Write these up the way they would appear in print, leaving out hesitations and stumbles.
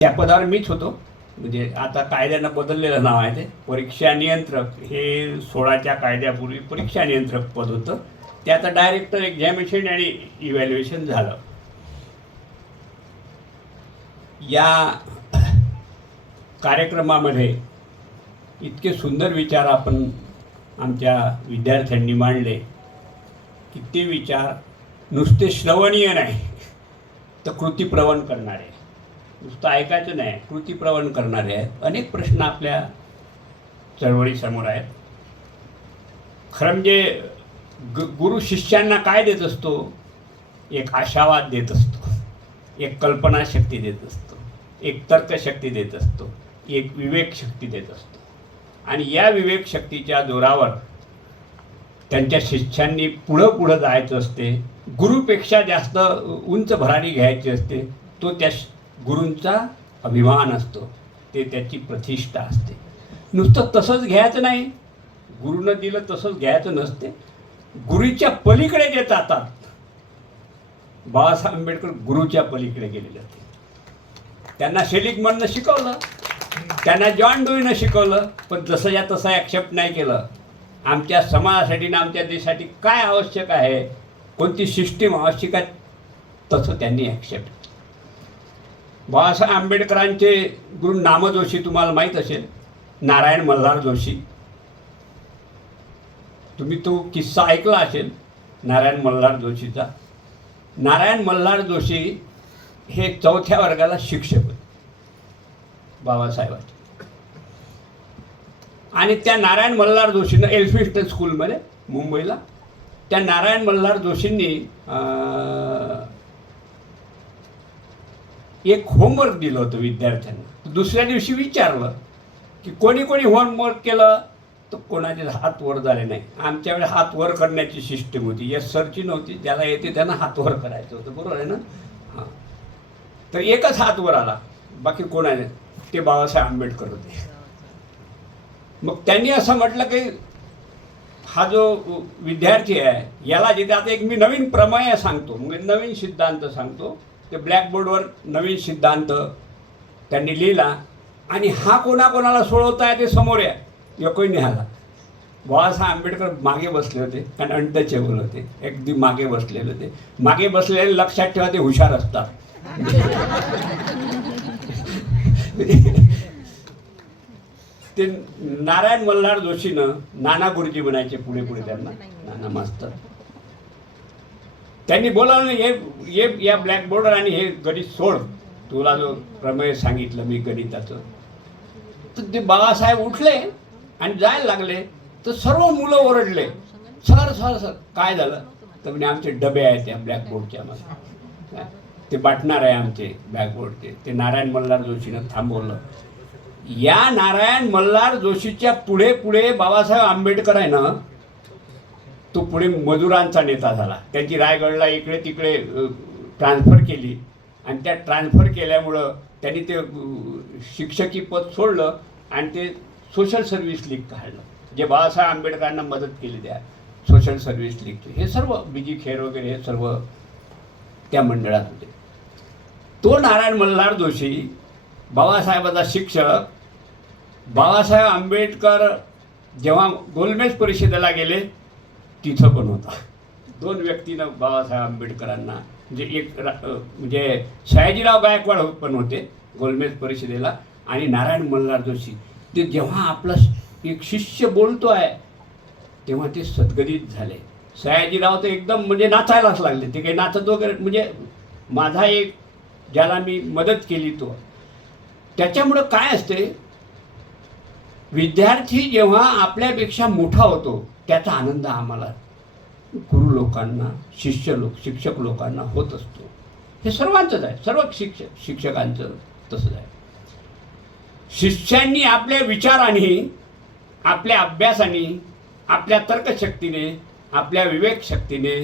त्या पदावर मीच होतो. म्हणजे आता कायद्यानं बदललेलं नाव आहे ते परीक्षा नियंत्रक. हे 16च्या कायद्यापूर्वी परीक्षा नियंत्रक पद होतं. ते आता डायरेक्टर एक्झामिनेशन आणि इव्हॅल्युएशन झालं. या कार्यक्रमामध्ये इतके सुंदर विचार आपण आमच्या विद्यार्थ्यांनी मांडले की ते विचार नुसते श्रवणीय नाही तर कृतीप्रवण करणारे, नुसतं ऐकायचं नाही, कृतीप्रवण करणारे आहेत. अनेक प्रश्न आपल्या चळवळीसमोर आहेत. खरं म्हणजे गुरु शिष्यांना काय देत असतो? एक आशावाद देत असतो, एक कल्पनाशक्ती देत असतो, एक तर्कशक्ती देत असतो, एक विवेकशक्ती देत असतो. आणि या विवेकशक्तीच्या जोरावर त्यांच्या शिष्यांनी पुढं जायचं असते. गुरुपेक्षा जास्त उंच भरारी घ्यायची असते. तो त्या गुरूंचा अभिमान असतो, ते त्याची प्रतिष्ठा असते. नुसतं तसंच घ्यायचं नाही, गुरुनं दिलं तसंच घ्यायचं नसते. गुरुच्या पलीकडे जे जातात, बाबासाहेब आंबेडकर गुरुच्या पलीकडे गेलेले होते. त्यांना सेलिगमननं शिकवलं, त्यांना जॉन डुईनं शिकवलं, पण जसं या तसं ॲक्सेप्ट नाही केलं. आमच्या समाजासाठी ना आमच्या देशासाठी काय आवश्यक आहे, कोणती सिस्टीम आवश्यक आहे, तसं त्यांनी ॲक्सेप्ट. बाबासाहेब आंबेडकरांचे गुरु नामजोशी तुम्हाला माहीत असेल, नारायण मल्हार जोशी. तुम्ही तो किस्सा ऐकला असेल नारायण मल्हार जोशीचा. नारायण मल्हार जोशी हे 4थ्या वर्गाला शिक्षक होते बाबासाहेबांचे. आणि त्या नारायण मल्हार जोशीनं एल्फिन्स्टन स्कूलमध्ये मुंबईला, त्या नारायण मल्हार जोशींनी एक होमवर्क दिलं होतं विद्यार्थ्यांना. दुसऱ्या दिवशी विचारलं की कोणी होमवर्क केलं, तर कोणाचे हात वर झाले नाही. आमच्या वेळेस हात वर करण्याची सिस्टीम होती, या सरची नव्हती. ज्याला येते त्यांना हात वर करायचं होतं, बरोबर आहे ना? हां, तर एकच हात वर आला, बाकी कोणाने? ते बाबासाहेब आंबेडकर होते. मग त्यांनी असं म्हटलं की हा जो विद्यार्थी आहे याला जिथे आता एक मी नवीन प्रमेय सांगतो, म्हणजे नवीन सिद्धांत सांगतो. ते ब्लॅकबोर्डवर नवीन सिद्धांत त्यांनी लिहिला आणि हा कोणाला सोडवता आहे ते समोर या एकही निघाला. बाबासाहेब आंबेडकर मागे बसले होते, कारण अनटचेबल होते, अगदी मागे बसलेले होते. मागे बसलेले लक्षात ठेवा, ते हुशार असतात. ते नारायण मल्हार जोशीनं नाना गुरुजी म्हणायचे पुढे त्यांना, नाना मास्तर. त्यांनी बोलावलं, हे या ब्लॅकबोर्डवर आणि हे गणित सोड, तुला जो प्रमेय सांगितलं मी गणिताचं. तर ते बाबासाहेब उठले आणि जायला लागले, तर सर्व मुलं ओरडले, सर काय झालं? तर म्हणजे आमचे डबे आहेत त्या ब्लॅकबोर्डच्या, मला ते बाटणार आहे आमचे ब्लॅकबोर्डचे. ते नारायण मल्हार जोशीनं थांबवलं. या नारायण मल्हार जोशीच्या पुढे बाबासाहेब आंबेडकर आहे ना, तो पुढे मजुरांचा नेता झाला. त्यांची रायगडला इकडे तिकडे ट्रान्सफर केली आणि त्या ट्रान्सफर केल्यामुळं त्यांनी ते शिक्षकी पद सोडलं आणि ते सोशल सर्व्हिस लीग काढलं, जे बाबासाहेब आंबेडकरांना मदत केली त्या सोशल सर्व्हिस लीगचे. हे सर्व बीजी खेर वगैरे हे सर्व त्या मंडळात होते. तो नारायण मल्हार जोशी बाबासाहेबाचा शिक्षक. बाबासाहेब आंबेडकर जेव्हा गोलमेज परिषदेला गेले तिथं पण होता. 2 व्यक्तीनं बाबासाहेब आंबेडकरांना, म्हणजे एक म्हणजे सयाजीराव गायकवाड पण होते गोलमेज परिषदेला, आणि नारायण मल्हार जोशी. ते जेव्हा आपला एक शिष्य बोलतो आहे तेव्हा ते सद्गदित झाले. सयाजीराव तर एकदम म्हणजे नाचायलाच लागले. ते काही नाचत वगैरे, म्हणजे माझा एक ज्याला मी मदत केली तो. त्याच्यामुळं काय असते, विद्यार्थी जेव्हा आपल्यापेक्षा मोठा होतो त्याचा आनंद आम्हाला गुरु लोकांना, शिक्षक लोकांना होत असतो. हे सर्वांचंच आहे, सर्व शिक्षकांचं तसंच आहे. शिष्यांनी आपल्या विचाराने, आपल्या अभ्यासाने, आपल्या तर्कशक्तीने, आपल्या विवेकशक्तीने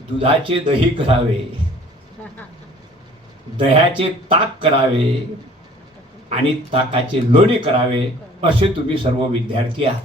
दुधाचे दही करावे, दह्याचे ताक करावे आणि ताकाचे लोणी करावे, असे तुम्ही सर्व विद्यार्थी आहात.